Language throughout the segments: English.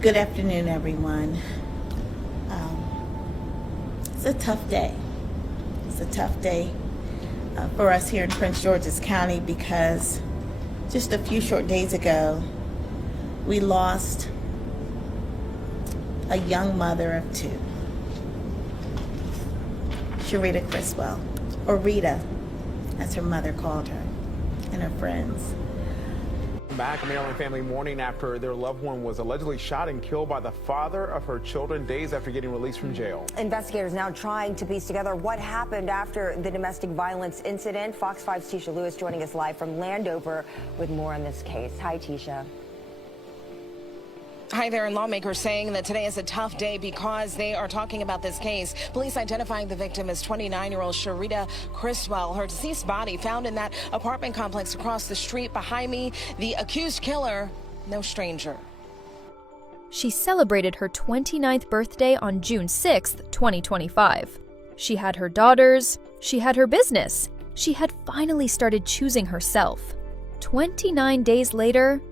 Good afternoon, everyone. It's a tough day. It's a tough day for us here in Prince George's County because just a few short days ago, we lost a young mother of two, Sharita Cristwell, or Rita, as her mother called her, and her friends. Back, a Maryland family mourning after their loved one was allegedly shot and killed by the father of her children days after getting released from jail. Investigators now trying to piece together what happened after the domestic violence incident. Fox 5's Tisha Lewis joining us live from Landover with more on this case. Hi, Tisha. Hi there, and lawmakers saying that today is a tough day because they are talking about this case. Police identifying the victim as 29-year-old Sharita Cristwell. Her deceased body found in that apartment complex across the street behind me. The accused killer, no stranger. She celebrated her 29th birthday on June 6th, 2025. She had her daughters, she had her business. She had finally started choosing herself. 29 days later,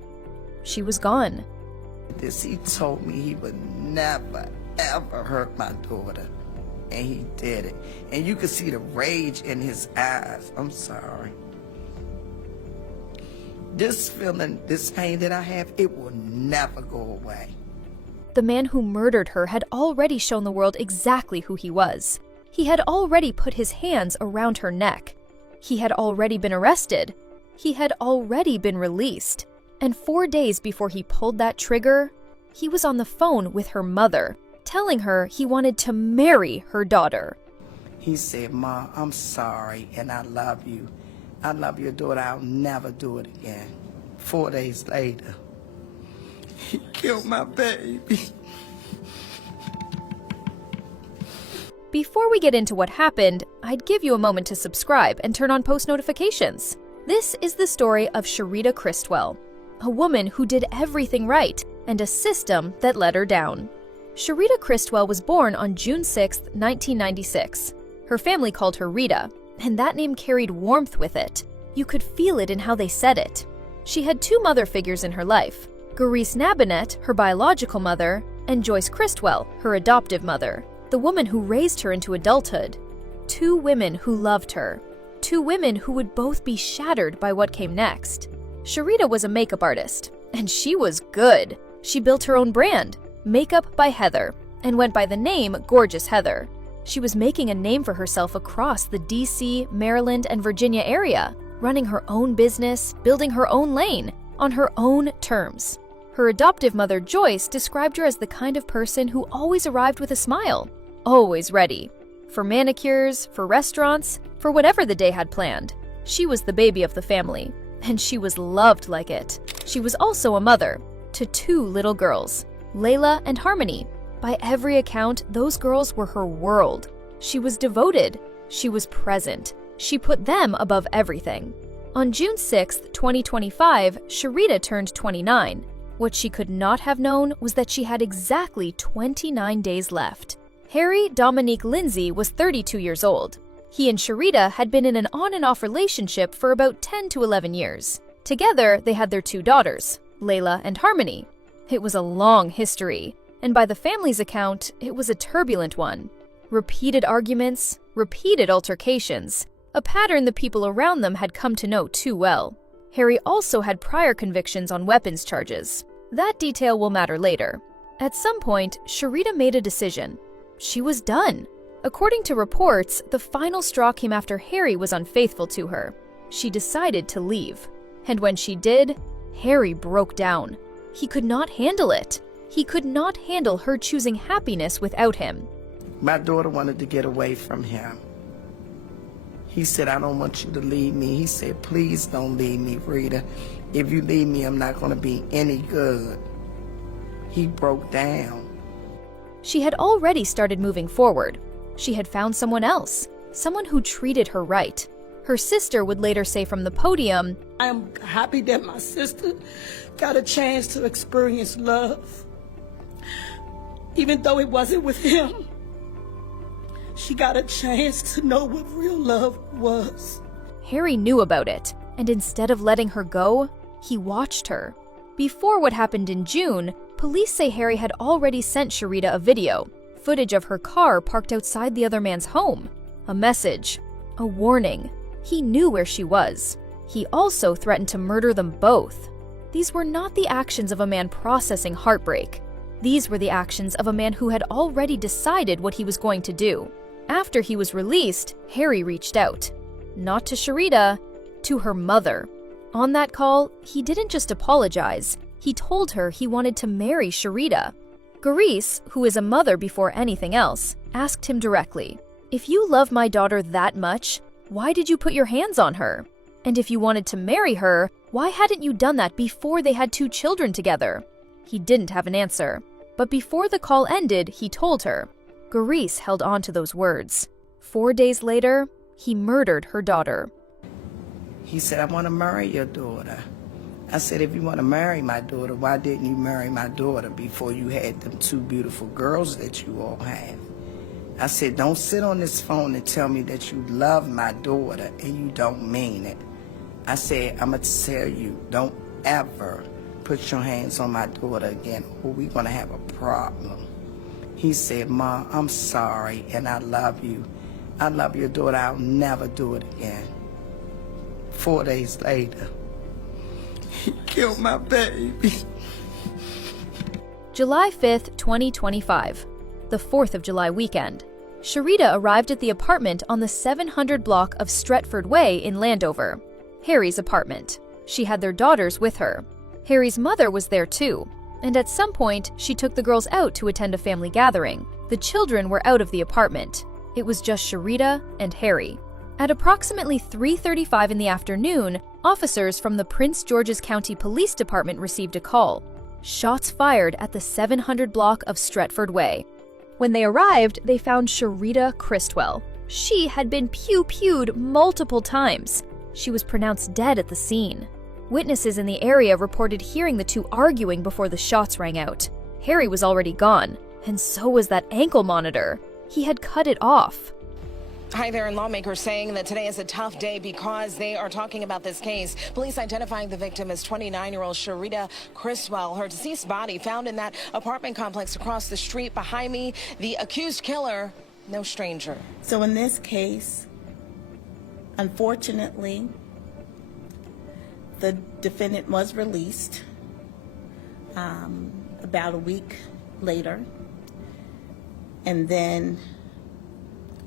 she was gone. He told me he would never, ever hurt my daughter. And he did it. And you could see the rage in his eyes. I'm sorry. This feeling, this pain that I have, it will never go away. The man who murdered her had already shown the world exactly who he was. He had already put his hands around her neck. He had already been arrested. He had already been released. And 4 days before he pulled that trigger, he was on the phone with her mother, telling her he wanted to marry her daughter. He said, "Ma, I'm sorry, and I love you. I love your daughter. I'll never do it again." 4 days later, he killed my baby. Before we get into what happened, I'd give you a moment to subscribe and turn on post notifications. This is the story of Sharita Cristwell, a woman who did everything right, and a system that let her down. Sharita Cristwell was born on June 6, 1996. Her family called her Rita, and that name carried warmth with it. You could feel it in how they said it. She had two mother figures in her life, Garice Nabinet, her biological mother, and Joyce Cristwell, her adoptive mother, the woman who raised her into adulthood. Two women who loved her. Two women who would both be shattered by what came next. Sharita was a makeup artist, and she was good. She built her own brand, Makeup by Heather, and went by the name Gorgeous Heather. She was making a name for herself across the DC, Maryland, and Virginia area, running her own business, building her own lane, on her own terms. Her adoptive mother, Joyce, described her as the kind of person who always arrived with a smile, always ready. For manicures, for restaurants, for whatever the day had planned. She was the baby of the family, and she was loved like it. She was also a mother to two little girls, Layla and Harmony. By every account, those girls were her world. She was devoted. She was present. She put them above everything. On June 6, 2025, Sharita turned 29. What she could not have known was that she had exactly 29 days left. Harry Dominique Lindsey was 32 years old. He and Sharita had been in an on-and-off relationship for about 10 to 11 years. Together, they had their two daughters, Layla and Harmony. It was a long history, and by the family's account, it was a turbulent one. Repeated arguments, repeated altercations, a pattern the people around them had come to know too well. Harry also had prior convictions on weapons charges. That detail will matter later. At some point, Sharita made a decision. She was done. According to reports, the final straw came after Harry was unfaithful to her. She decided to leave. And when she did, Harry broke down. He could not handle it. He could not handle her choosing happiness without him. My daughter wanted to get away from him. He said, "I don't want you to leave me." He said, "Please don't leave me, Rita. If you leave me, I'm not going to be any good." He broke down. She had already started moving forward. She had found someone else, someone who treated her right. Her sister would later say from the podium, "I am happy that my sister got a chance to experience love. Even though it wasn't with him, she got a chance to know what real love was." Harry knew about it, and instead of letting her go, he watched her. Before what happened in June, police say Harry had already sent Sharita a video, footage of her car parked outside the other man's home. A message, a warning. He knew where she was. He also threatened to murder them both. These were not the actions of a man processing heartbreak. These were the actions of a man who had already decided what he was going to do. After he was released, Harry reached out. Not to Sharita, to her mother. On that call, he didn't just apologize. He told her he wanted to marry Sharita. Grace, who is a mother before anything else, asked him directly, "If you love my daughter that much, why did you put your hands on her? And if you wanted to marry her, why hadn't you done that before they had 2 children together?" He didn't have an answer. But before the call ended, he told her. Grace held on to those words. 4 days later, he murdered her daughter. He said, "I want to marry your daughter." I said, "If you want to marry my daughter, why didn't you marry my daughter before you had them 2 beautiful girls that you all have?" I said, "Don't sit on this phone and tell me that you love my daughter and you don't mean it." I said, "I'm going to tell you, don't ever put your hands on my daughter again or we're going to have a problem." He said, "Ma, I'm sorry and I love you. I love your daughter. I'll never do it again." 4 days later, he killed my baby. July 5th, 2025, the 4th of July weekend. Sharita arrived at the apartment on the 700 block of Stretford Way in Landover, Harry's apartment. She had their daughters with her. Harry's mother was there too, and at some point, she took the girls out to attend a family gathering. The children were out of the apartment. It was just Sharita and Harry. At approximately 3:35 in the afternoon, officers from the Prince George's County Police Department received a call. Shots fired at the 700 block of Stretford Way. When they arrived, they found Sharita Cristwell. She had been pew-pewed multiple times. She was pronounced dead at the scene. Witnesses in the area reported hearing the 2 arguing before the shots rang out. Harry was already gone, and so was that ankle monitor. He had cut it off. Hi there, and lawmakers saying that today is a tough day because they are talking about this case. Police identifying the victim as 29-year-old Sharita Cristwell. Her deceased body found in that apartment complex across the street behind me. The accused killer, no stranger. So in this case, unfortunately, the defendant was released about a week later. And then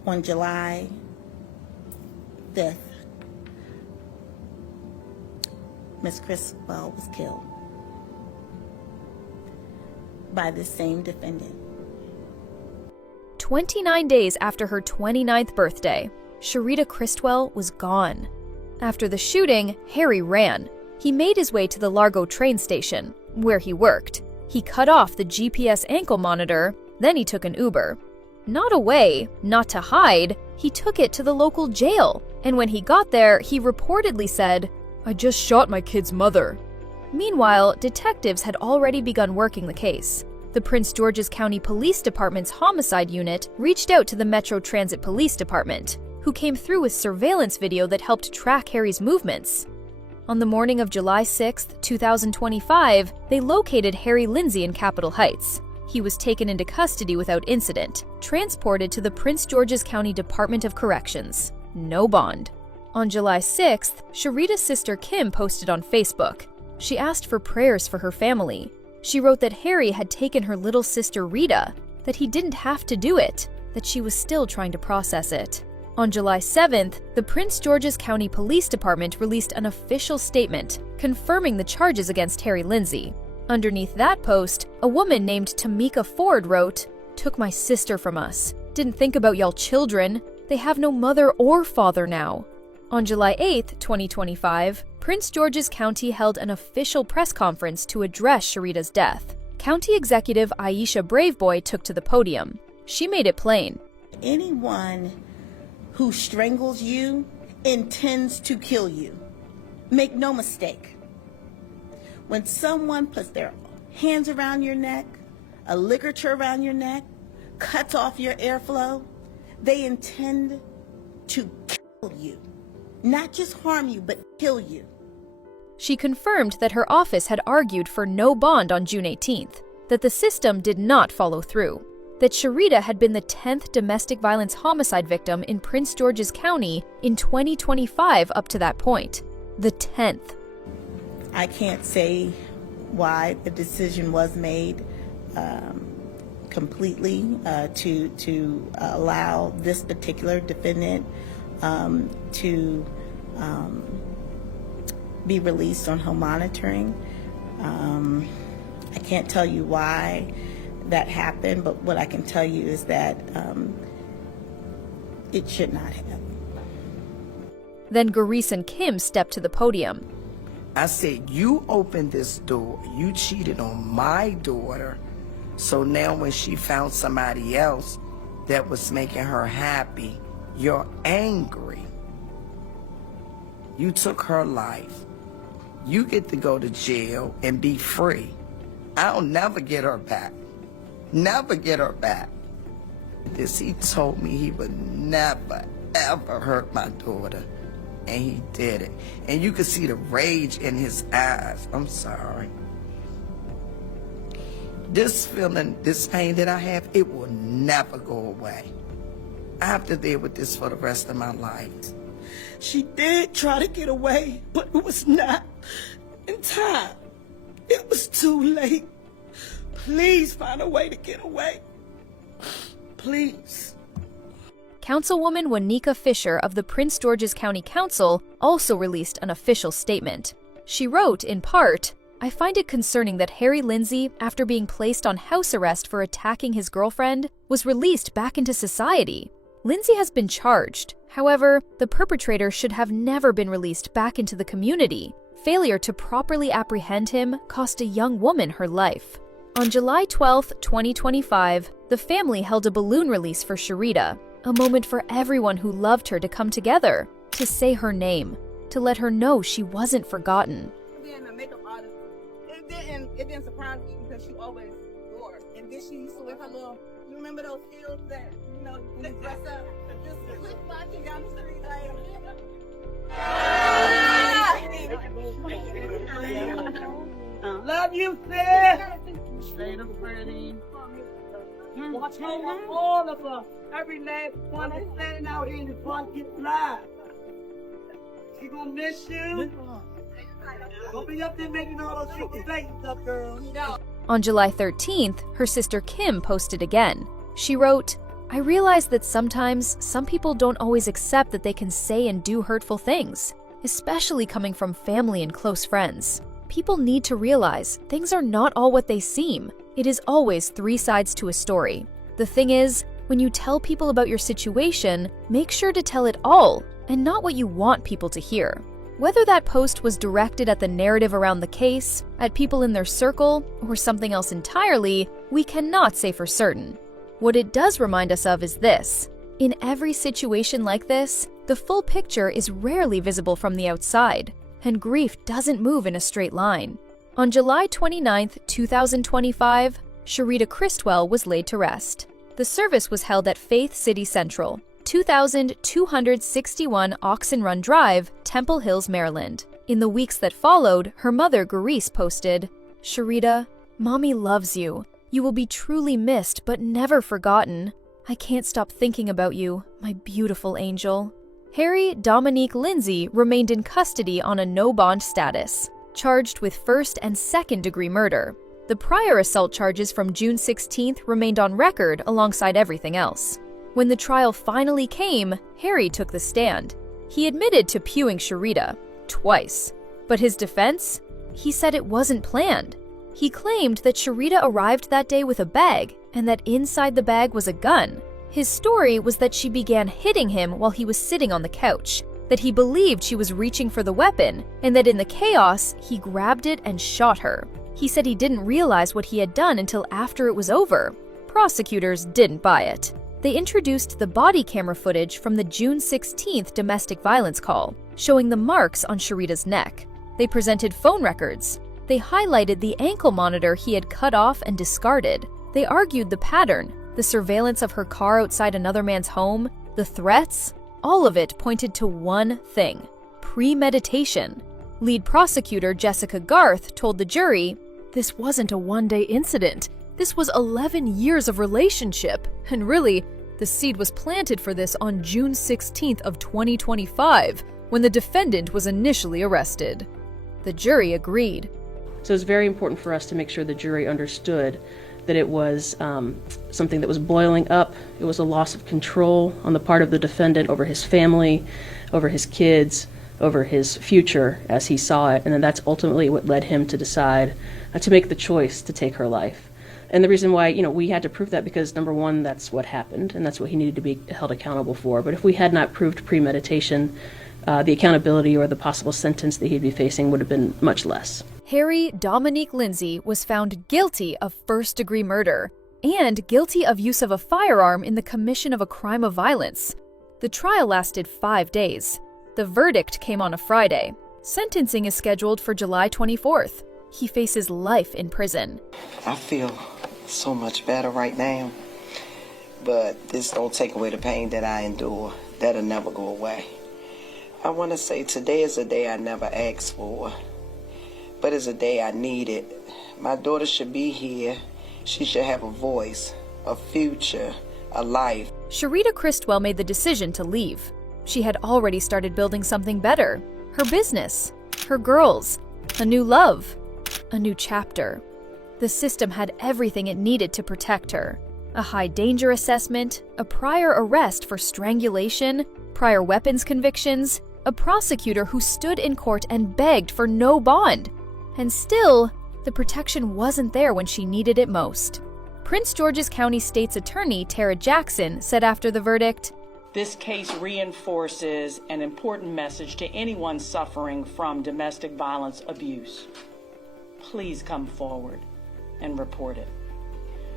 on July 5th, Ms. Cristwell was killed by the same defendant. 29 days after her 29th birthday, Sharita Cristwell was gone. After the shooting, Harry ran. He made his way to the Largo train station, where he worked. He cut off the GPS ankle monitor, then he took an Uber. Not away, not to hide, he took it to the local jail. And when he got there, he reportedly said, "I just shot my kid's mother." Meanwhile, detectives had already begun working the case. The Prince George's County Police Department's homicide unit reached out to the Metro Transit Police Department, who came through with surveillance video that helped track Harry's movements. On the morning of July 6, 2025, they located Harry Lindsey in Capitol Heights. He was taken into custody without incident, transported to the Prince George's County Department of Corrections. No bond. On July 6th, Sharita's sister Kim posted on Facebook. She asked for prayers for her family. She wrote that Harry had taken her little sister Rita, that he didn't have to do it, that she was still trying to process it. On July 7th, the Prince George's County Police Department released an official statement confirming the charges against Harry Lindsey. Underneath that post, a woman named Tamika Ford wrote, "Took my sister from us. Didn't think about y'all children. They have no mother or father now." On July 8th, 2025, Prince George's County held an official press conference to address Sharita's death. County Executive Aisha Braveboy took to the podium. She made it plain. Anyone who strangles you intends to kill you. Make no mistake. When someone puts their hands around your neck, a ligature around your neck, cuts off your airflow, they intend to kill you. Not just harm you, but kill you. She confirmed that her office had argued for no bond on June 18th, that the system did not follow through, that Sharita had been the 10th domestic violence homicide victim in Prince George's County in 2025 up to that point. The 10th. I can't say why the decision was made completely to allow this particular defendant to be released on home monitoring. I can't tell you why that happened, but what I can tell you is that it should not have. Then Gaurice and Kim stepped to the podium. I said, you opened this door. You cheated on my daughter. So now when she found somebody else that was making her happy, you're angry. You took her life. You get to go to jail and be free. I'll never get her back. Never get her back. He told me he would never, ever hurt my daughter. And he did it. And you could see the rage in his eyes. I'm sorry. This feeling, this pain that I have, it will never go away. I have to deal with this for the rest of my life. She did try to get away, but it was not in time. It was too late. Please find a way to get away. Please. Councilwoman Wanika Fisher of the Prince George's County Council also released an official statement. She wrote, in part, "I find it concerning that Harry Lindsey, after being placed on house arrest for attacking his girlfriend, was released back into society. Lindsey has been charged. However, the perpetrator should have never been released back into the community. Failure to properly apprehend him cost a young woman her life." On July 12, 2025, the family held a balloon release for Sharita, a moment for everyone who loved her to come together, to say her name, to let her know she wasn't forgotten. Being a makeup artist, it didn't surprise me because she always wore. And then she used to wear her little, you remember those heels that, you know, you dress up, just quick walking down the street like, Love you, sis. Straight up pretty. Watch over all of us. Every last one that's standing out here in the front gets live. She gonna miss you. Don't be up there making all those stupid faces up, girl. On July 13th, her sister Kim posted again. She wrote, "I realize that sometimes some people don't always accept that they can say and do hurtful things, especially coming from family and close friends. People need to realize things are not all what they seem. It is always three sides to a story. The thing is, when you tell people about your situation, make sure to tell it all and not what you want people to hear." Whether that post was directed at the narrative around the case, at people in their circle, or something else entirely, we cannot say for certain. What it does remind us of is this: in every situation like this, the full picture is rarely visible from the outside, and grief doesn't move in a straight line. On July 29, 2025, Sharita Cristwell was laid to rest. The service was held at Faith City Central, 2261 Oxen Run Drive, Temple Hills, Maryland. In the weeks that followed, her mother, Gaurice, posted, "Sharita, Mommy loves you. You will be truly missed but never forgotten. I can't stop thinking about you, my beautiful angel." Harry Dominique Lindsey remained in custody on a no-bond status, charged with first and second-degree murder. The prior assault charges from June 16th remained on record alongside everything else. When the trial finally came, Harry took the stand. He admitted to pewing Sharita, twice. But his defense? He said it wasn't planned. He claimed that Sharita arrived that day with a bag, and that inside the bag was a gun. His story was that she began hitting him while he was sitting on the couch, that he believed she was reaching for the weapon, and that in the chaos, he grabbed it and shot her. He said he didn't realize what he had done until after it was over. Prosecutors didn't buy it. They introduced the body camera footage from the June 16th domestic violence call, showing the marks on Sharita's neck. They presented phone records. They highlighted the ankle monitor he had cut off and discarded. They argued the pattern, the surveillance of her car outside another man's home, the threats. All of it pointed to one thing: premeditation. Lead prosecutor Jessica Garth told the jury, "This wasn't a one-day incident. This was 11 years of relationship, and really, the seed was planted for this on June 16th of 2025, when the defendant was initially arrested." The jury agreed. So it's very important for us to make sure the jury understood that it was something that was boiling up. It was a loss of control on the part of the defendant over his family, over his kids, over his future as he saw it. And then that's ultimately what led him to decide to make the choice to take her life. And the reason why, we had to prove that because, number one, that's what happened, and that's what he needed to be held accountable for. But if we had not proved premeditation, the accountability or the possible sentence that he'd be facing would have been much less. Harry Dominique Lindsey was found guilty of first-degree murder and guilty of use of a firearm in the commission of a crime of violence. The trial lasted 5 days. The verdict came on a Friday. Sentencing is scheduled for July 24th. He faces life in prison. I feel so much better right now, but this don't take away the pain that I endure. That'll never go away. I want to say today is a day I never asked for, but it's a day I needed. My daughter should be here. She should have a voice, a future, a life. Sharita Cristwell made the decision to leave. She had already started building something better. Her business, her girls, a new love, a new chapter. The system had everything it needed to protect her. A high danger assessment, a prior arrest for strangulation, prior weapons convictions, a prosecutor who stood in court and begged for no bond. And still, the protection wasn't there when she needed it most. Prince George's County State's Attorney Tara Jackson said after the verdict, "This case reinforces an important message to anyone suffering from domestic violence abuse. Please come forward and report it.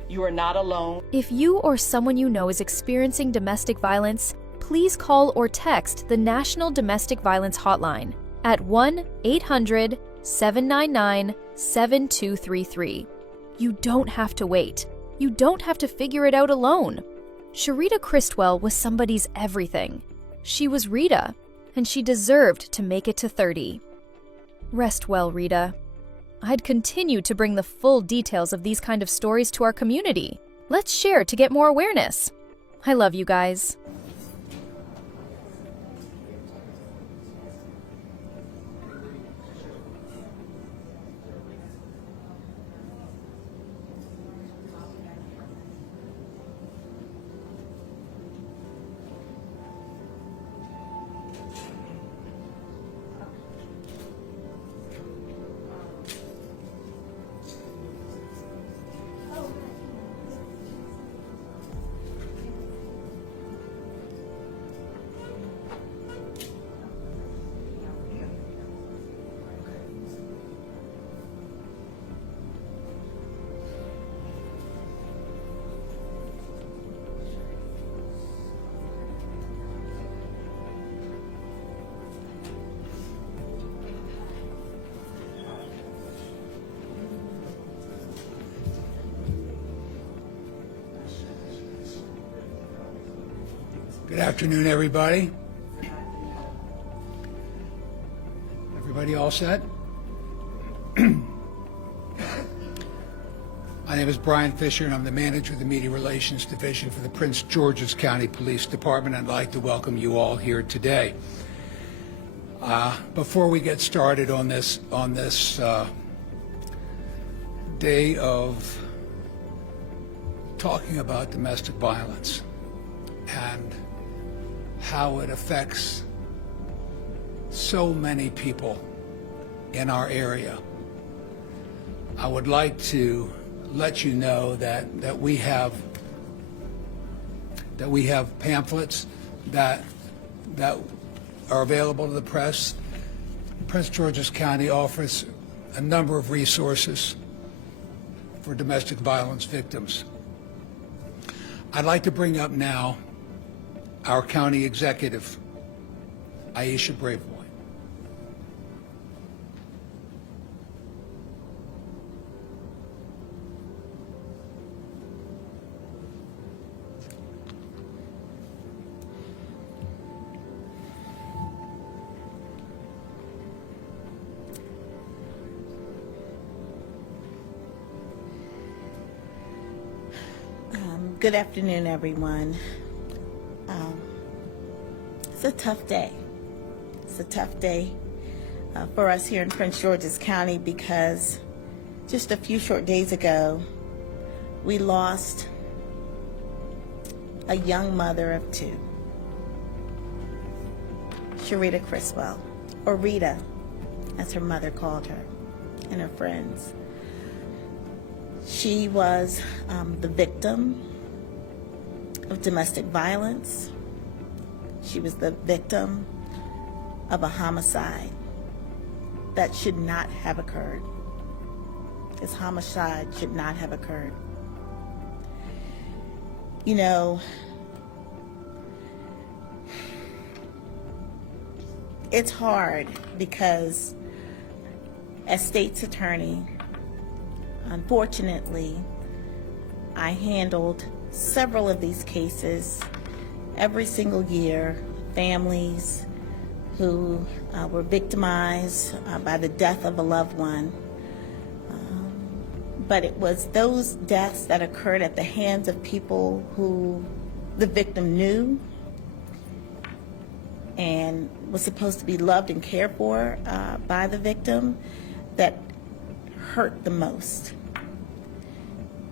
You are not alone." If you or someone you know is experiencing domestic violence, please call or text the National Domestic Violence Hotline at 1-800-799-7233. You don't have to wait. You don't have to figure it out alone. Sharita Cristwell was somebody's everything. She was Rita, and she deserved to make it to 30. Rest well, Rita. I'd continue to bring the full details of these kind of stories to our community. Let's share to get more awareness. I love you guys. Good afternoon, everybody. Everybody all set? My name is Brian Fisher, and I'm the manager of the Media Relations Division for the Prince George's County Police Department. I'd like to welcome you all here today. Before we get started on this day of talking about domestic violence and how it affects so many people in our area, I would like to let you know that we have pamphlets that are available to the press. Prince George's County offers a number of resources for domestic violence victims. I'd like to bring up now our county executive, Aisha Braveboy. Good afternoon, everyone. It's a tough day. It's a tough day for us here in Prince George's County because just a few short days ago, we lost a young mother of two, Sharita Cristwell, or Rita, as her mother called her, and her friends. She was the victim of domestic violence. She was the victim of a homicide that should not have occurred. This homicide should not have occurred. You know, it's hard because as state's attorney, unfortunately, I handled several of these cases every single year, families who were victimized by the death of a loved one. But it was those deaths that occurred at the hands of people who the victim knew and was supposed to be loved and cared for by the victim that hurt the most.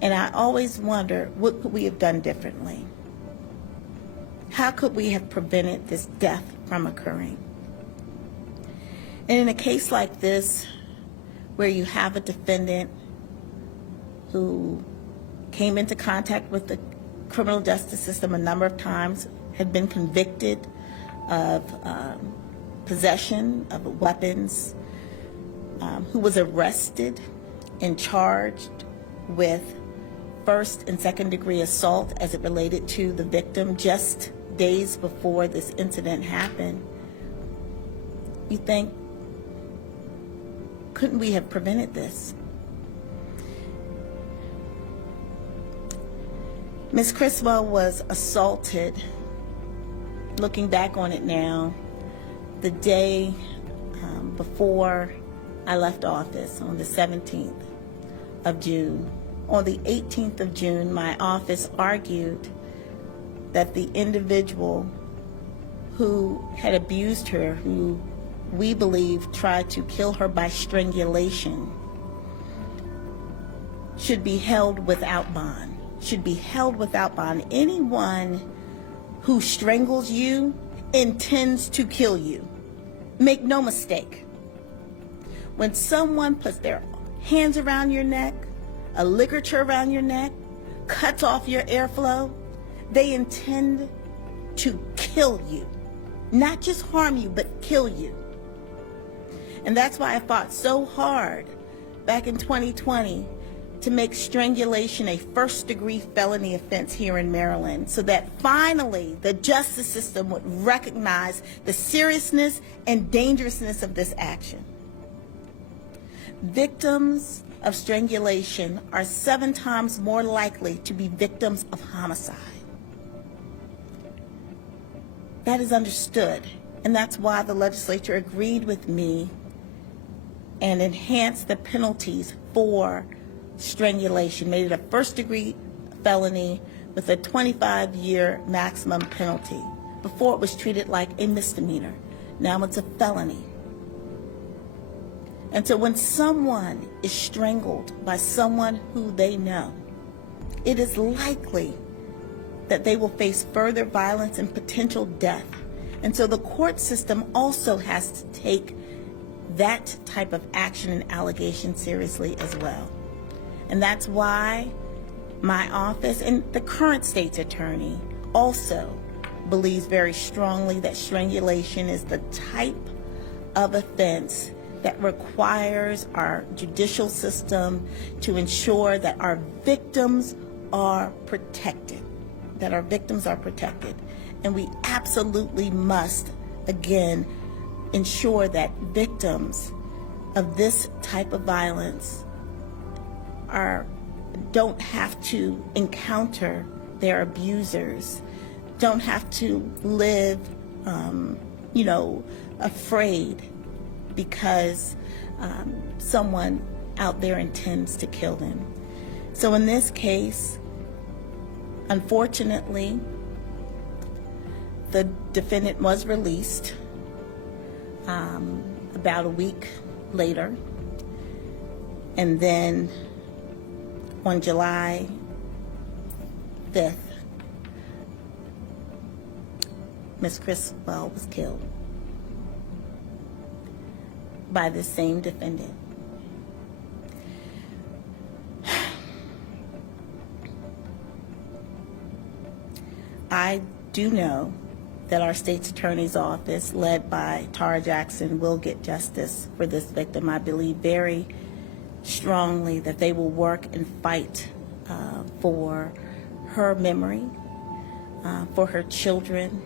And I always wonder, what could we have done differently? How could we have prevented this death from occurring? And in a case like this, where you have a defendant who came into contact with the criminal justice system a number of times, had been convicted of possession of weapons, who was arrested and charged with first and second degree assault as it related to the victim just days before this incident happened. You think, couldn't we have prevented this? Ms. Cristwell was assaulted, looking back on it now, the day before I left office on the 17th of June. On the 18th of June, my office argued that the individual who had abused her, who we believe tried to kill her by strangulation, should be held without bond. Should be held without bond. Anyone who strangles you intends to kill you. Make no mistake. When someone puts their hands around your neck, a ligature around your neck, cuts off your airflow, they intend to kill you. Not just harm you, but kill you. And that's why I fought so hard back in 2020 to make strangulation a first-degree felony offense here in Maryland, so that finally the justice system would recognize the seriousness and dangerousness of this action. Victims of strangulation are 7 times more likely to be victims of homicide. That is understood, and that's why the legislature agreed with me and enhanced the penalties for strangulation, made it a first-degree felony with a 25-year maximum penalty. Before, it was treated like a misdemeanor. Now it's a felony. And so when someone is strangled by someone who they know, it is likely that they will face further violence and potential death. And so the court system also has to take that type of action and allegation seriously as well. And that's why my office and the current state's attorney also believes very strongly that strangulation is the type of offense that requires our judicial system to ensure that our victims are protected, And we absolutely must, again, ensure that victims of this type of violence don't have to encounter their abusers, don't have to live, afraid because someone out there intends to kill them. So in this case, Unfortunately, the defendant was released about a week later, and then on July 5th, Ms. Cristwell was killed by the same defendant. I do know that our state's attorney's office, led by Tara Jackson, will get justice for this victim. I believe very strongly that they will work and fight for her memory, for her children,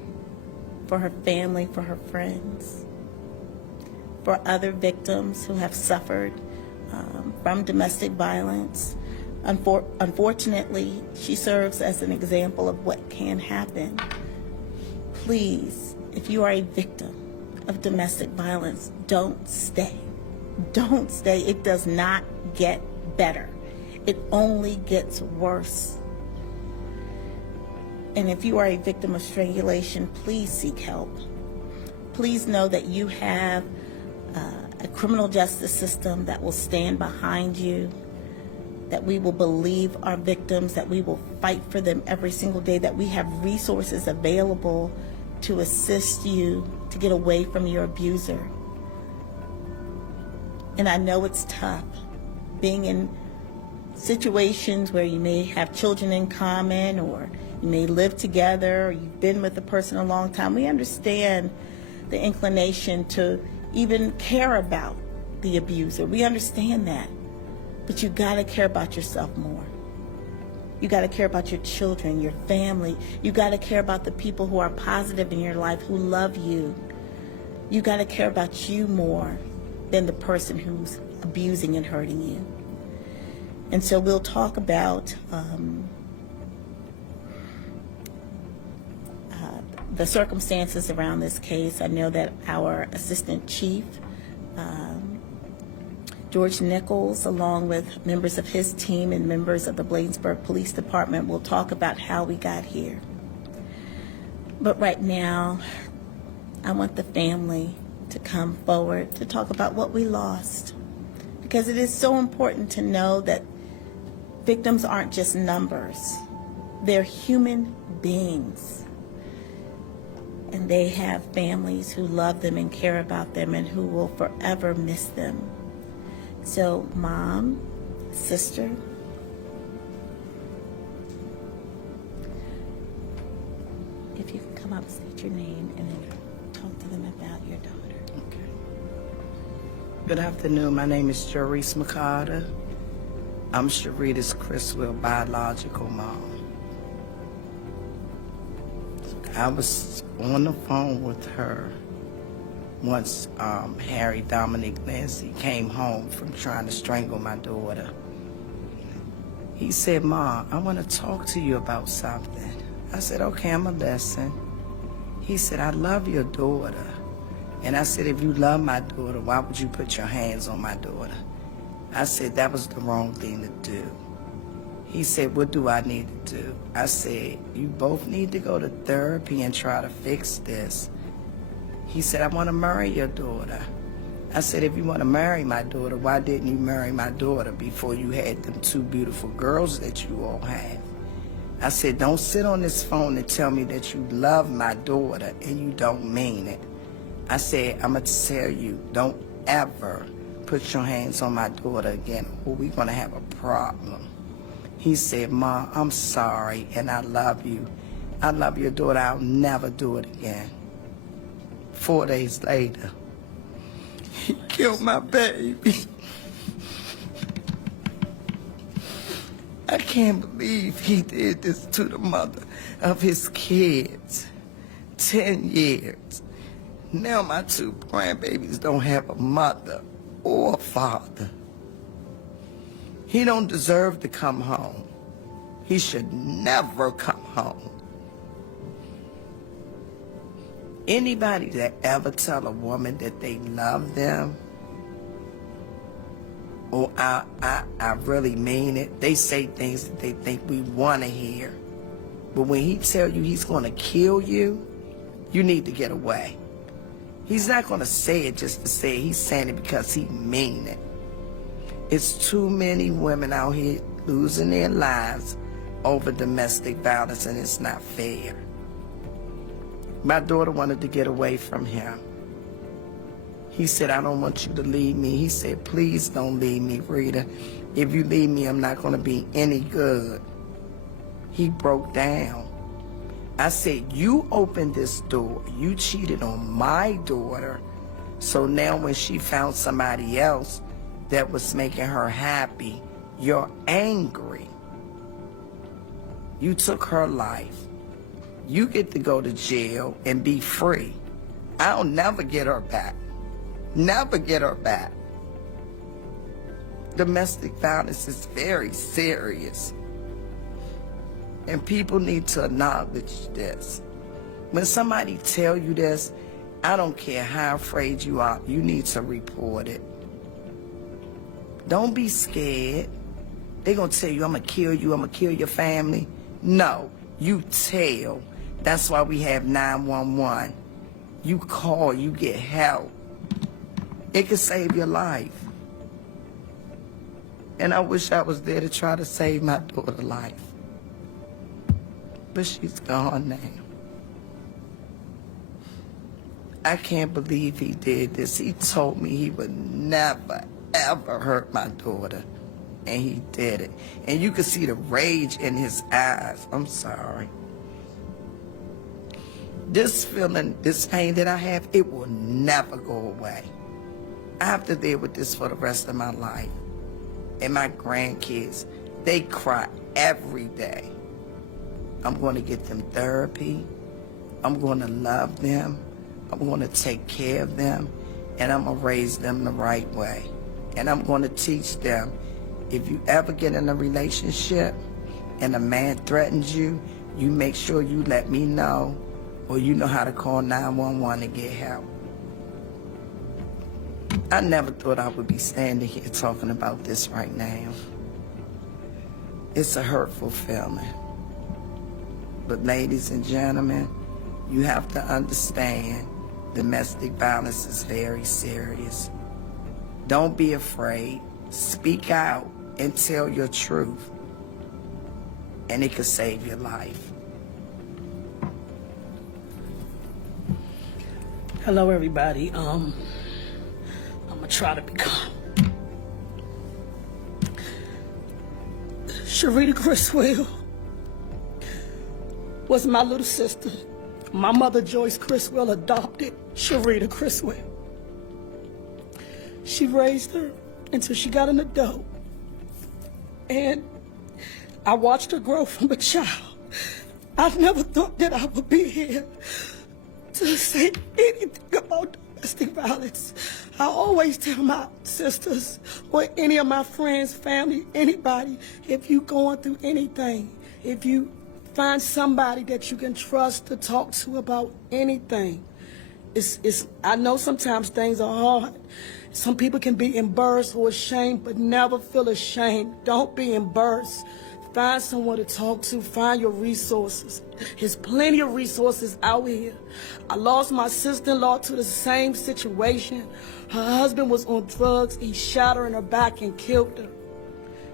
for her family, for her friends, for other victims who have suffered from domestic violence. Unfortunately, she serves as an example of what can happen. Please, if you are a victim of domestic violence, don't stay. Don't stay. It does not get better. It only gets worse. And if you are a victim of strangulation, please seek help. Please know that you have a criminal justice system that will stand behind you, that we will believe our victims, that we will fight for them every single day, that we have resources available to assist you to get away from your abuser. And I know it's tough being in situations where you may have children in common, or you may live together, or you've been with the person a long time. We understand the inclination to even care about the abuser. We understand that. But you gotta care about yourself more. You gotta care about your children, your family. You gotta care about the people who are positive in your life, who love you. You gotta care about you more than the person who's abusing and hurting you. And so we'll talk about the circumstances around this case. I know that our Assistant Chief, George Nichols, along with members of his team and members of the Bladensburg Police Department, will talk about how we got here. But right now, I want the family to come forward to talk about what we lost, because it is so important to know that victims aren't just numbers. They're human beings, and they have families who love them and care about them and who will forever miss them. So, Mom, sister, if you can come up, state your name, and then talk to them about your daughter. Okay. Good afternoon. My name is Sharita Cristwell. I'm Sharita Cristwell, biological mom. I was on the phone with her once Harry Dominic Lindsey came home from trying to strangle my daughter. He said, "Ma, I want to talk to you about something." I said, "Okay, I'm going to listen." He said, "I love your daughter." And I said, "If you love my daughter, why would you put your hands on my daughter?" I said, "That was the wrong thing to do." He said, "What do I need to do?" I said, "You both need to go to therapy and try to fix this." He said, "I want to marry your daughter." I said, "If you want to marry my daughter, why didn't you marry my daughter before you had them two beautiful girls that you all have?" I said, "Don't sit on this phone and tell me that you love my daughter and you don't mean it." I said, "I'm going to tell you, don't ever put your hands on my daughter again, or we're going to have a problem." He said, "Ma, I'm sorry, and I love you. I love your daughter. I'll never do it again." 4 days later, he killed my baby. I can't believe he did this to the mother of his kids. 10 years. Now my two grandbabies don't have a mother or a father. He don't deserve to come home. He should never come home. Anybody that ever tell a woman that they love them, or I really mean it, they say things that they think we want to hear. But when he tell you he's going to kill you, you need to get away. He's not going to say it just to say it. He's saying it because he mean it. It's too many women out here losing their lives over domestic violence, and it's not fair. My daughter wanted to get away from him. He said, I don't want you to leave me. He said, please don't leave me, Rita. If you leave me, I'm not going to be any good. He broke down. I said, you opened this door. You cheated on my daughter. So now when she found somebody else that was making her happy, you're angry. You took her life. You get to go to jail and be free. I'll never get her back. Never get her back. Domestic violence is very serious. And people need to acknowledge this. When somebody tell you this, I don't care how afraid you are, you need to report it. Don't be scared. They're going to tell you, I'm going to kill you, I'm going to kill your family. No, you tell. That's why we have 911. You call, you get help. It could save your life. And I wish I was there to try to save my daughter's life. But she's gone now. I can't believe he did this. He told me he would never, ever hurt my daughter. And he did it. And you could see the rage in his eyes. I'm sorry. This feeling, this pain that I have, it will never go away. I have to deal with this for the rest of my life. And my grandkids, they cry every day. I'm going to get them therapy. I'm going to love them. I'm going to take care of them. And I'm going to raise them the right way. And I'm going to teach them, if you ever get in a relationship and a man threatens you, you make sure you let me know, or you know how to call 911 and get help. I never thought I would be standing here talking about this right now. It's a hurtful feeling. But ladies and gentlemen, you have to understand domestic violence is very serious. Don't be afraid. Speak out and tell your truth. And it could save your life. Hello, everybody. I'm gonna try to be calm. Sharita Cristwell was my little sister. My mother, Joyce Cristwell, adopted Sharita Cristwell. She raised her until she got an adult. And I watched her grow from a child. I never thought that I would be here to say anything about domestic violence. I always tell my sisters or any of my friends, family, anybody, if you're going through anything, if you find somebody that you can trust to talk to about anything. I know sometimes things are hard. Some people can be embarrassed or ashamed, but never feel ashamed. Don't be embarrassed. Find someone to talk to. Find your resources. There's plenty of resources out here. I lost my sister-in-law to the same situation. Her husband was on drugs. He shot her in her back and killed her.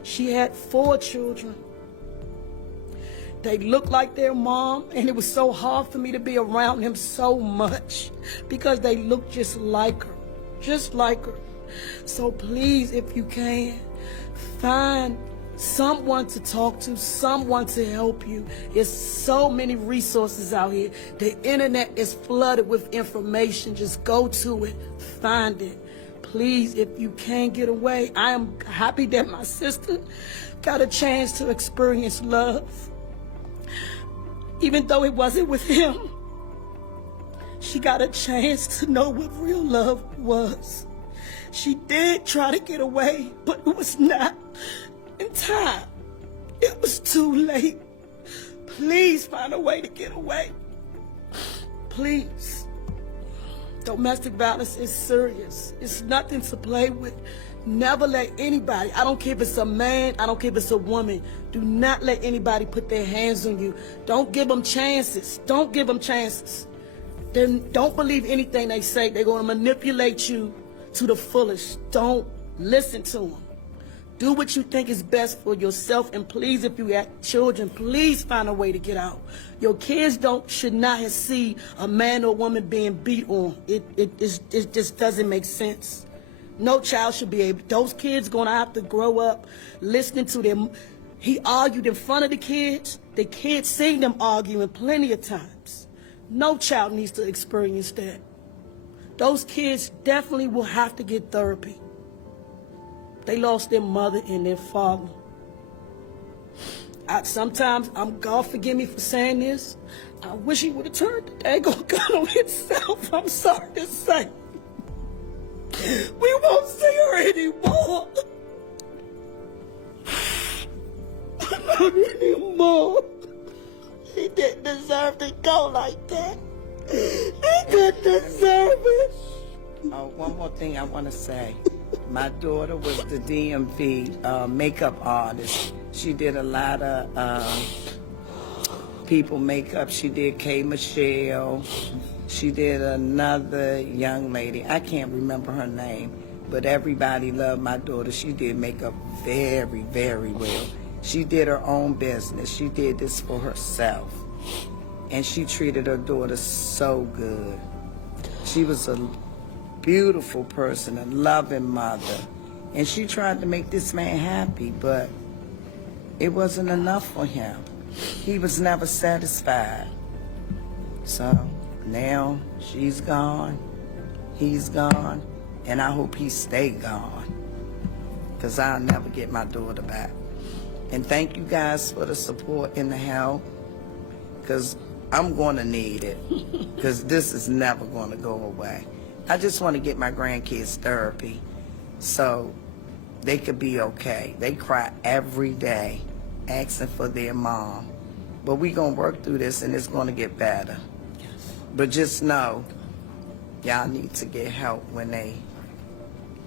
She had 4 children. They looked like their mom, and it was so hard for me to be around them so much because they looked just like her, just like her. So please, if you can, find someone to talk to, someone to help you. There's so many resources out here. The internet is flooded with information. Just go to it, find it. Please, if you can get away, I am happy that my sister got a chance to experience love. Even though it wasn't with him, she got a chance to know what real love was. She did try to get away, but it was not in time. It was too late. Please find a way to get away. Please. Domestic violence is serious. It's nothing to play with. Never let anybody, I don't care if it's a man, I don't care if it's a woman, do not let anybody put their hands on you. Don't give them chances. Don't give them chances. Then don't believe anything they say. They're going to manipulate you to the fullest. Don't listen to them. Do what you think is best for yourself, and please, if you have children, please find a way to get out. Your kids should not have seen a man or woman being beat on. It just doesn't make sense. No child should be able. Those kids gonna have to grow up listening to them. He argued in front of the kids. The kids seen them arguing plenty of times. No child needs to experience that. Those kids definitely will have to get therapy. They lost their mother and their father. Sometimes, God forgive me for saying this, I wish he would have turned the daggone gun on himself. I'm sorry to say. We won't see her anymore. Not anymore. He didn't deserve to go like that. He didn't deserve it. One more thing I want to say. My daughter was the DMV makeup artist. She did a lot of people makeup. She did K. Michelle. She did another young lady. I can't remember her name, but everybody loved my daughter. She did makeup very, very well. She did her own business. She did this for herself. And she treated her daughter so good. She was a beautiful person, a loving mother. And she tried to make this man happy, but it wasn't enough for him. He was never satisfied. So now she's gone, he's gone, and I hope he stay gone, because I'll never get my daughter back. And thank you guys for the support and the help, because I'm going to need it, because this is never going to go away. I just want to get my grandkids therapy so they could be okay. They cry every day asking for their mom. But we're going to work through this, and it's going to get better. Yes. But just know, y'all need to get help when they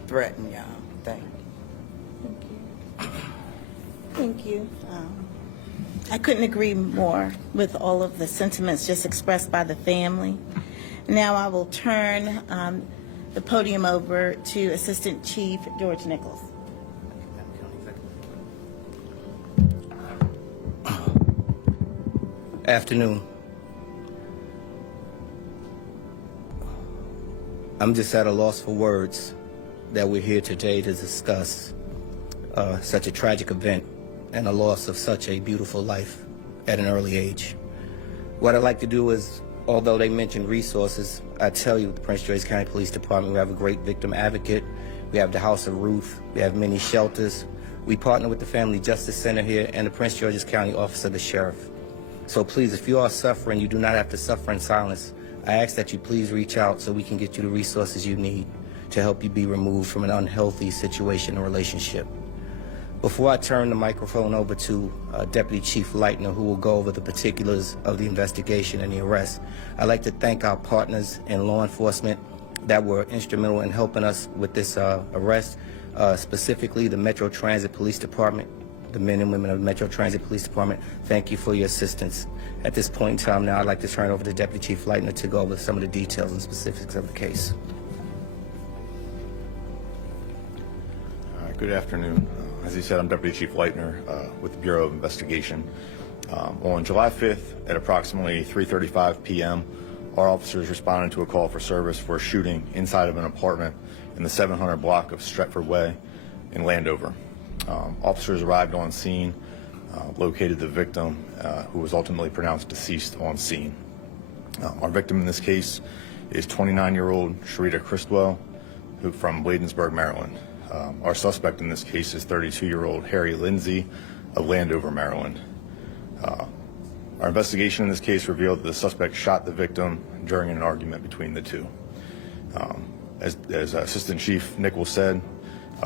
threaten y'all. Thank you. Thank you. I couldn't agree more with all of the sentiments just expressed by the family. Now I will turn the podium over to Assistant Chief George Nichols. Afternoon. I'm just at a loss for words that we're here today to discuss such a tragic event and a loss of such a beautiful life at an early age. What I'd like to do is, although they mentioned resources, I tell you, the Prince George's County Police Department, we have a great victim advocate. We have the House of Ruth. We have many shelters. We partner with the Family Justice Center here and the Prince George's County Office of the Sheriff. So please, if you are suffering, you do not have to suffer in silence. I ask that you please reach out so we can get you the resources you need to help you be removed from an unhealthy situation or relationship. Before I turn the microphone over to Deputy Chief Leitner, who will go over the particulars of the investigation and the arrest, I'd like to thank our partners in law enforcement that were instrumental in helping us with this arrest, specifically the Metro Transit Police Department, the men and women of the Metro Transit Police Department. Thank you for your assistance. At this point in time now, I'd like to turn it over to Deputy Chief Leitner to go over some of the details and specifics of the case. Good afternoon. As he said, I'm Deputy Chief Leitner with the Bureau of Investigation. On July 5th at approximately 3:35 p.m., our officers responded to a call for service for a shooting inside of an apartment in the 700 block of Stretford Way in Landover. Officers arrived on scene, located the victim, who was ultimately pronounced deceased on scene. Our victim in this case is 29-year-old Sharita Cristwell, who from Bladensburg, Maryland. Our suspect in this case is 32-year-old Harry Lindsey of Landover, Maryland. Our investigation in this case revealed that the suspect shot the victim during an argument between the two. As Assistant Chief Nichols said,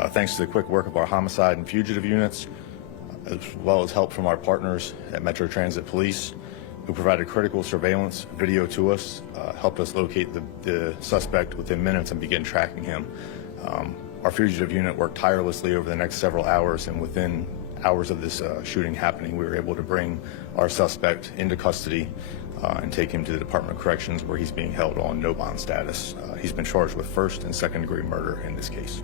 thanks to the quick work of our homicide and fugitive units, as well as help from our partners at Metro Transit Police, who provided critical surveillance video to us, helped us locate the suspect within minutes and begin tracking him. Our fugitive unit worked tirelessly over the next several hours, and within hours of this shooting happening, we were able to bring our suspect into custody and take him to the Department of Corrections, where he's being held on no bond status. He's been charged with first and second degree murder in this case.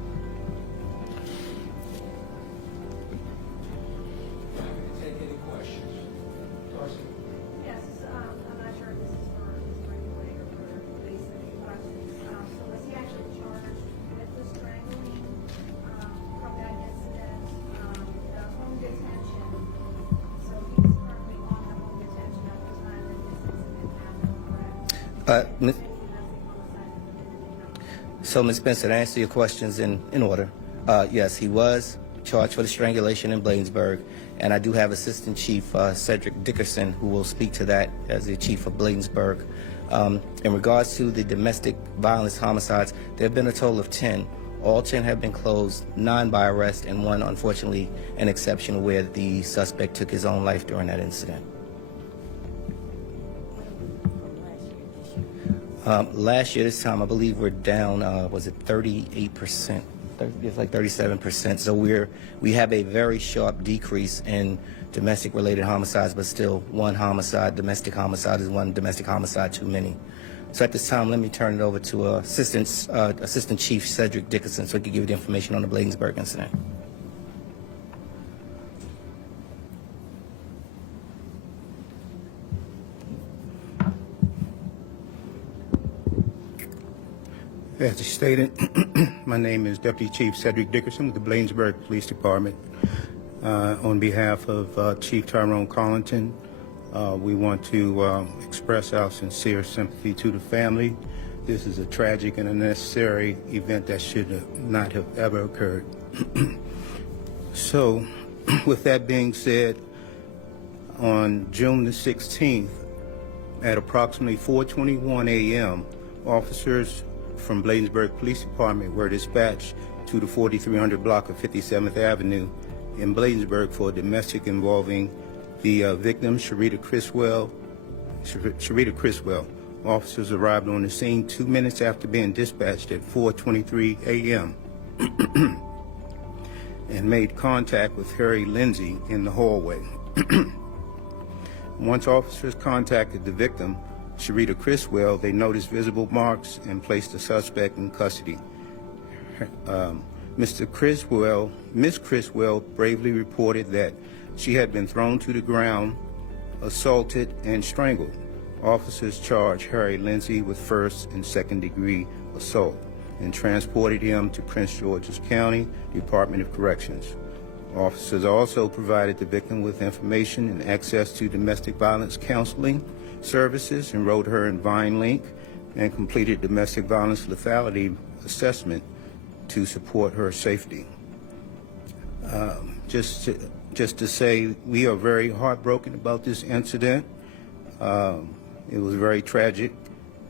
So, Ms. Spencer, to answer your questions in order, yes, he was charged for the strangulation in Bladensburg, and I do have Assistant Chief Cedric Dickerson, who will speak to that as the Chief of Bladensburg. In regards to the domestic violence homicides, there have been a total of 10. All 10 have been closed, 9 by arrest, and 1, unfortunately, an exception where the suspect took his own life during that incident. Last year, this time, I believe we're down, was it 38%? It's like 37%. So we have a very sharp decrease in domestic-related homicides, but still one homicide, domestic homicide is one domestic homicide too many. So at this time, let me turn it over to Assistant Chief Cedric Dickerson so he can give you the information on the Bladensburg incident. As stated, my name is Deputy Chief Cedric Dickerson with the Bladensburg Police Department. On behalf of Chief Tyrone Collington, we want to express our sincere sympathy to the family. This is a tragic and unnecessary event that should not have ever occurred. So, with that being said, on June the 16th, at approximately 4:21 a.m., officers from Bladensburg Police Department were dispatched to the 4300 block of 57th Avenue in Bladensburg for a domestic involving the victim, Sharita Cristwell. Officers arrived on the scene 2 minutes after being dispatched at 4:23 a.m. and made contact with Lindsey in the hallway. Once officers contacted the victim, Sharita Cristwell, they noticed visible marks and placed the suspect in custody. Miss Cristwell bravely reported that she had been thrown to the ground, assaulted, and strangled. Officers charged Lindsey with first and second degree assault and transported him to Prince George's County Department of Corrections. Officers also provided the victim with information and access to domestic violence counseling services, enrolled her in VineLink, and completed domestic violence lethality assessment to support her safety. Just to say, we are very heartbroken about this incident. It was very tragic,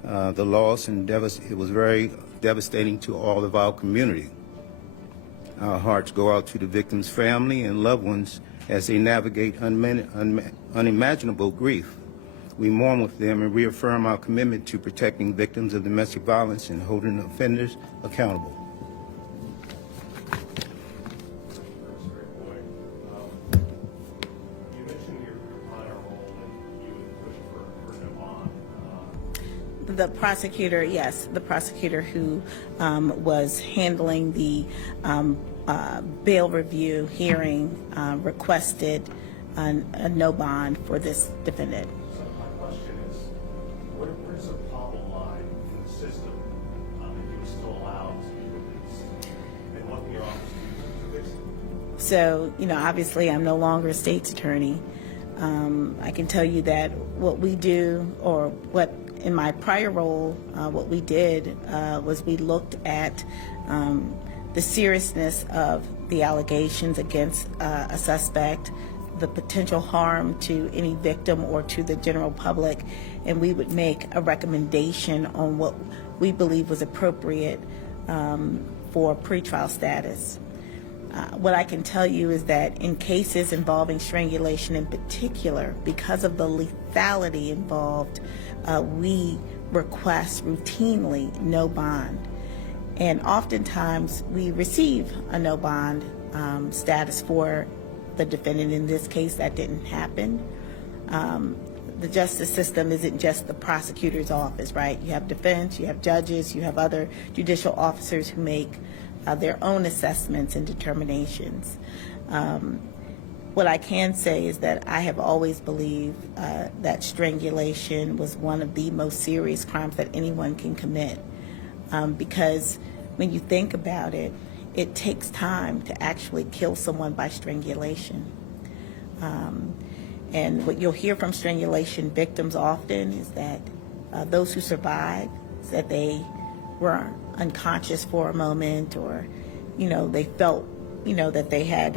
the loss, and it was very devastating to all of our community. Our hearts go out to the victim's family and loved ones as they navigate unimaginable grief. We mourn with them and reaffirm our commitment to protecting victims of domestic violence and holding offenders accountable. The prosecutor, yes, the prosecutor who was handling the bail review hearing requested a no bond for this defendant. So my question is, where's the problem lie in the system that he was still allowed to be released? And what can your office do to fix it? So, obviously I'm no longer a state's attorney. I can tell you that what we do, or what in my prior role, what we did was we looked at the seriousness of the allegations against a suspect, the potential harm to any victim or to the general public, and we would make a recommendation on what we believe was appropriate for pretrial status. What I can tell you is that in cases involving strangulation in particular, because of the lethality involved, we request routinely no bond. And oftentimes we receive a no bond status for the defendant. In this case, that didn't happen. The justice system isn't just the prosecutor's office, right? You have defense, you have judges, you have other judicial officers who make their own assessments and determinations. What I can say is that I have always believed that strangulation was one of the most serious crimes that anyone can commit, because when you think about it, it takes time to actually kill someone by strangulation. And what you'll hear from strangulation victims often is that those who survived said they were unconscious for a moment, or, you know, they felt, you know, that they had,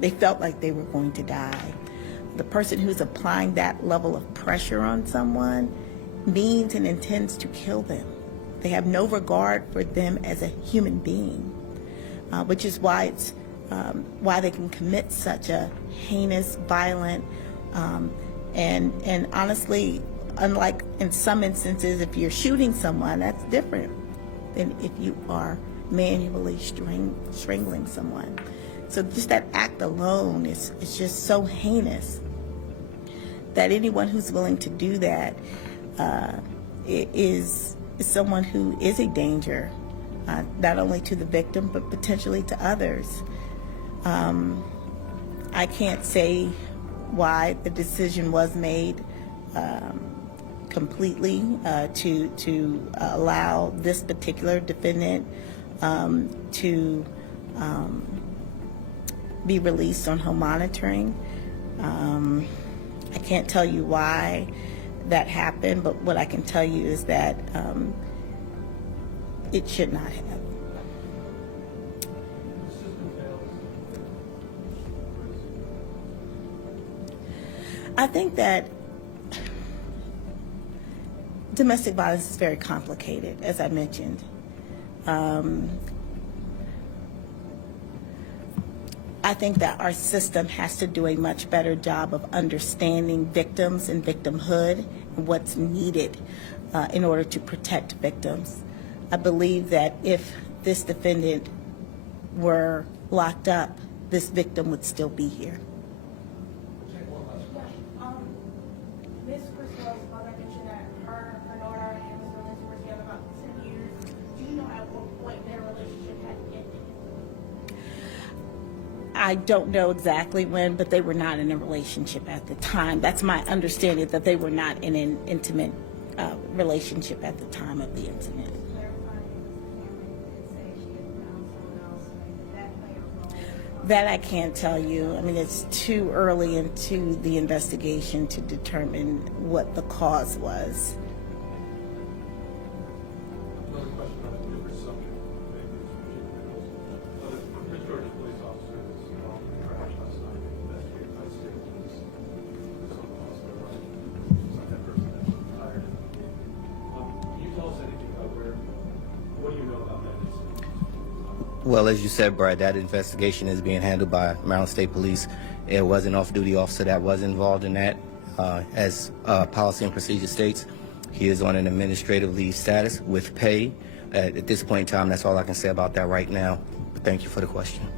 they felt like they were going to die. The person who's applying that level of pressure on someone means and intends to kill them. They have no regard for them as a human being, which is why it's why they can commit such a heinous, violent, and honestly, unlike in some instances, if you're shooting someone, that's different than if you are manually strangling someone. So just that act alone is just so heinous that anyone who's willing to do that is someone who is a danger, not only to the victim, but potentially to others. I can't say why the decision was made completely to allow this particular defendant to be released on home monitoring. I can't tell you why that happened, but what I can tell you is that it should not have. I think that domestic violence is very complicated, as I mentioned. I think that our system has to do a much better job of understanding victims and victimhood and what's needed in order to protect victims. I believe that if this defendant were locked up, this victim would still be here. Ms. Cristwell's mother mentioned that her daughter and Mr. Lindsey were together about 10 years. Do you know at what point their relationship had ended? I don't know exactly when, but they were not in a relationship at the time. That's my understanding, that they were not in an intimate relationship at the time of the incident. That I can't tell you. I mean, it's too early into the investigation to determine what the cause was. Another question on a different subject. The Prince George's police officer was involved in a crash last night. Investigated by state police. Someone lost their life. That person is retired. Can you tell us anything about what do you know about that incident? Well, as you said, Brad, that investigation is being handled by Maryland State Police. It was an off-duty officer that was involved in that. As policy and procedure states, he is on an administrative leave status with pay. At this point in time, that's all I can say about that right now. But thank you for the question.